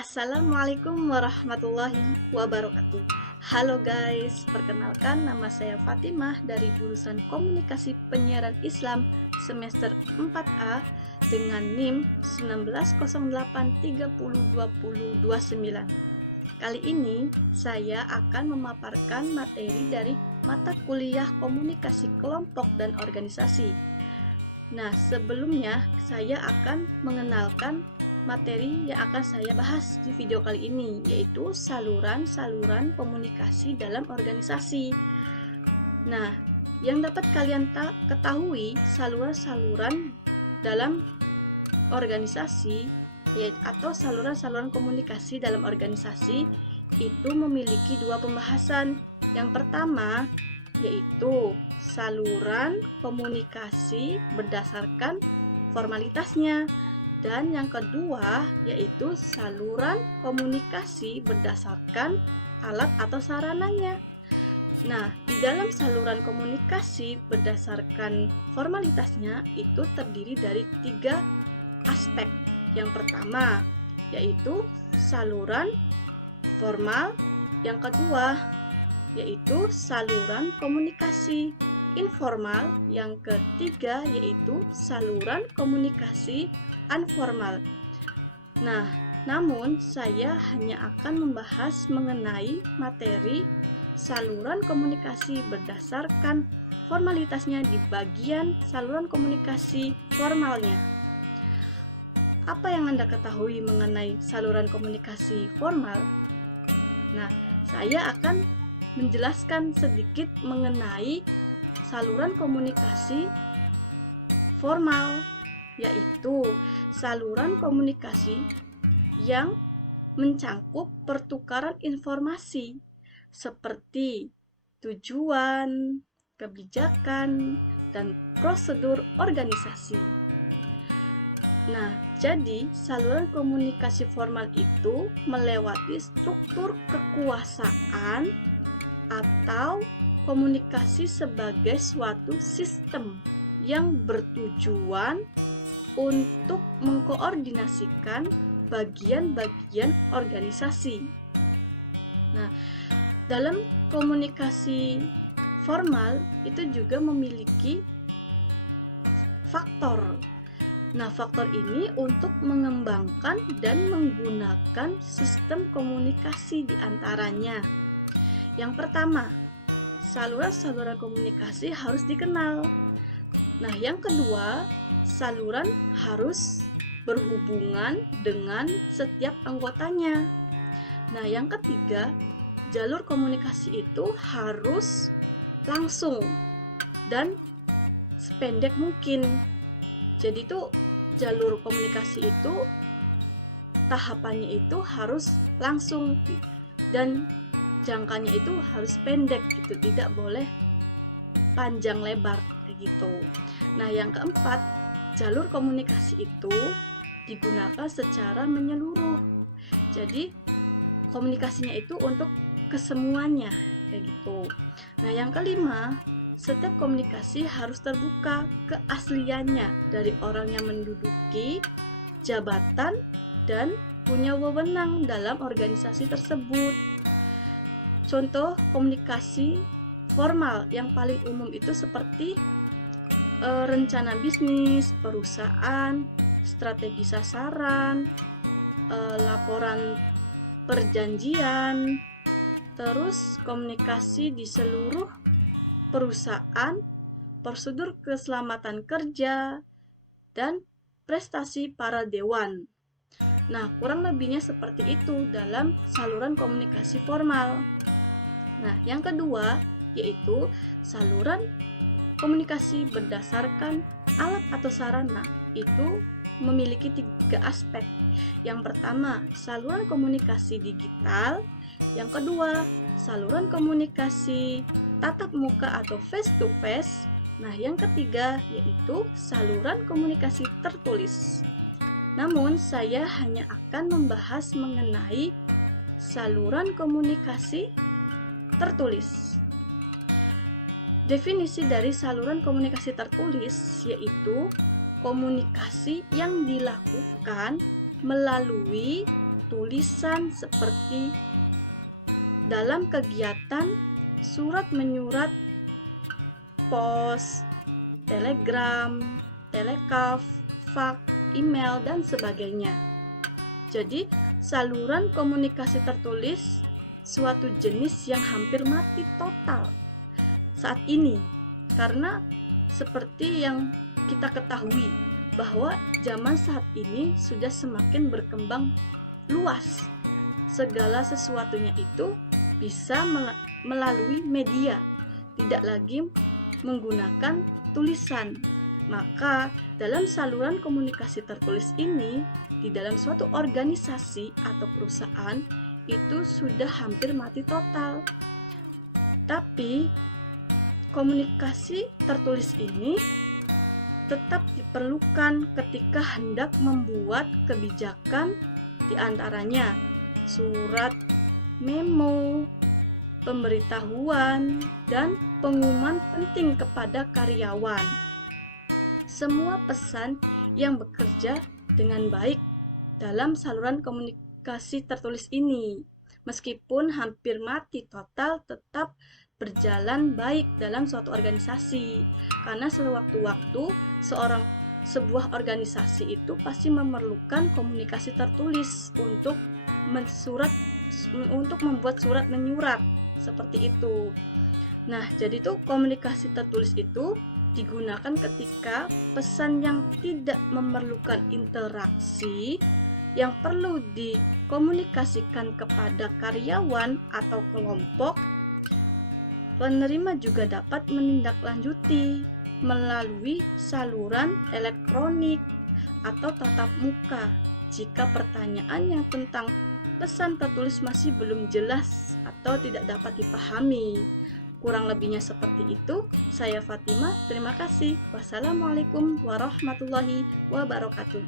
Assalamualaikum warahmatullahi wabarakatuh. Halo guys, perkenalkan nama saya Fatimah dari jurusan Komunikasi Penyiaran Islam semester 4A dengan NIM 1908302029. Kali ini saya akan memaparkan materi dari mata kuliah Komunikasi Kelompok dan Organisasi. Nah, sebelumnya saya akan mengenalkan materi yang akan saya bahas di video kali ini, yaitu saluran-saluran komunikasi dalam organisasi. Nah, yang dapat kalian ketahui, saluran-saluran dalam organisasi atau saluran-saluran komunikasi dalam organisasi itu memiliki dua pembahasan. Yang pertama yaitu saluran komunikasi berdasarkan formalitasnya, dan yang kedua yaitu saluran komunikasi berdasarkan alat atau sarananya. Nah, di dalam saluran komunikasi berdasarkan formalitasnya itu terdiri dari 3 aspek. Yang pertama yaitu saluran formal, yang kedua yaitu saluran komunikasi informal, yang ketiga yaitu saluran komunikasi informal. Nah, namun saya hanya akan membahas mengenai materi saluran komunikasi berdasarkan formalitasnya di bagian saluran komunikasi formalnya. Apa yang Anda ketahui mengenai saluran komunikasi formal? Nah, saya akan menjelaskan sedikit mengenai saluran komunikasi formal, yaitu saluran komunikasi yang mencangkup pertukaran informasi seperti tujuan, kebijakan, dan prosedur organisasi. Nah, jadi saluran komunikasi formal itu melewati struktur kekuasaan atau komunikasi sebagai suatu sistem yang bertujuan untuk mengkoordinasikan bagian-bagian organisasi. Nah, dalam komunikasi formal itu juga memiliki faktor. Nah, faktor ini untuk mengembangkan dan menggunakan sistem komunikasi di antaranya. Yang pertama, saluran-saluran komunikasi harus dikenal. Nah, yang kedua, saluran harus berhubungan dengan setiap anggotanya. Nah, yang ketiga, jalur komunikasi itu harus langsung dan sependek mungkin. Jadi itu jalur komunikasi itu tahapannya itu harus langsung dan jangkanya itu harus pendek gitu, tidak boleh panjang lebar kayak gitu. Nah, yang keempat, jalur komunikasi itu digunakan secara menyeluruh. Jadi komunikasinya itu untuk kesemuanya kayak gitu. Nah, yang kelima, setiap komunikasi harus terbuka keasliannya dari orang yang menduduki jabatan dan punya wewenang dalam organisasi tersebut. Contoh komunikasi formal yang paling umum itu seperti rencana bisnis, perusahaan, strategi sasaran, laporan perjanjian, terus komunikasi di seluruh perusahaan, prosedur keselamatan kerja, dan prestasi para dewan. Nah, kurang lebihnya seperti itu dalam saluran komunikasi formal. Nah, yang kedua yaitu saluran komunikasi berdasarkan alat atau sarana. Itu memiliki 3 aspek. Yang pertama, saluran komunikasi digital. Yang kedua, saluran komunikasi tatap muka atau face to face. Nah, yang ketiga yaitu saluran komunikasi tertulis. Namun, saya hanya akan membahas mengenai saluran komunikasi tertulis. Definisi dari saluran komunikasi tertulis yaitu komunikasi yang dilakukan melalui tulisan seperti dalam kegiatan surat menyurat, pos, telegram, telegraf, fax, email, dan sebagainya. Jadi, saluran komunikasi tertulis suatu jenis yang hampir mati total saat ini, karena seperti yang kita ketahui bahwa zaman saat ini sudah semakin berkembang luas. Segala sesuatunya itu bisa melalui media, tidak lagi menggunakan tulisan. Maka dalam saluran komunikasi tertulis ini, di dalam suatu organisasi atau perusahaan itu sudah hampir mati total. Tapi komunikasi tertulis ini tetap diperlukan ketika hendak membuat kebijakan, di antaranya surat, memo, pemberitahuan, dan pengumuman penting kepada karyawan. Semua pesan yang bekerja dengan baik dalam saluran komunikasi tertulis ini, meskipun hampir mati total, tetap berjalan baik dalam suatu organisasi, karena sewaktu-waktu sebuah organisasi itu pasti memerlukan komunikasi tertulis untuk membuat surat menyurat seperti itu. Nah, jadi tuh komunikasi tertulis itu digunakan ketika pesan yang tidak memerlukan interaksi yang perlu dikomunikasikan kepada karyawan atau kelompok. Penerima juga dapat menindaklanjuti melalui saluran elektronik atau tatap muka jika pertanyaannya tentang pesan tertulis masih belum jelas atau tidak dapat dipahami. Kurang lebihnya seperti itu. Saya Fatimah, terima kasih. Wassalamualaikum warahmatullahi wabarakatuh.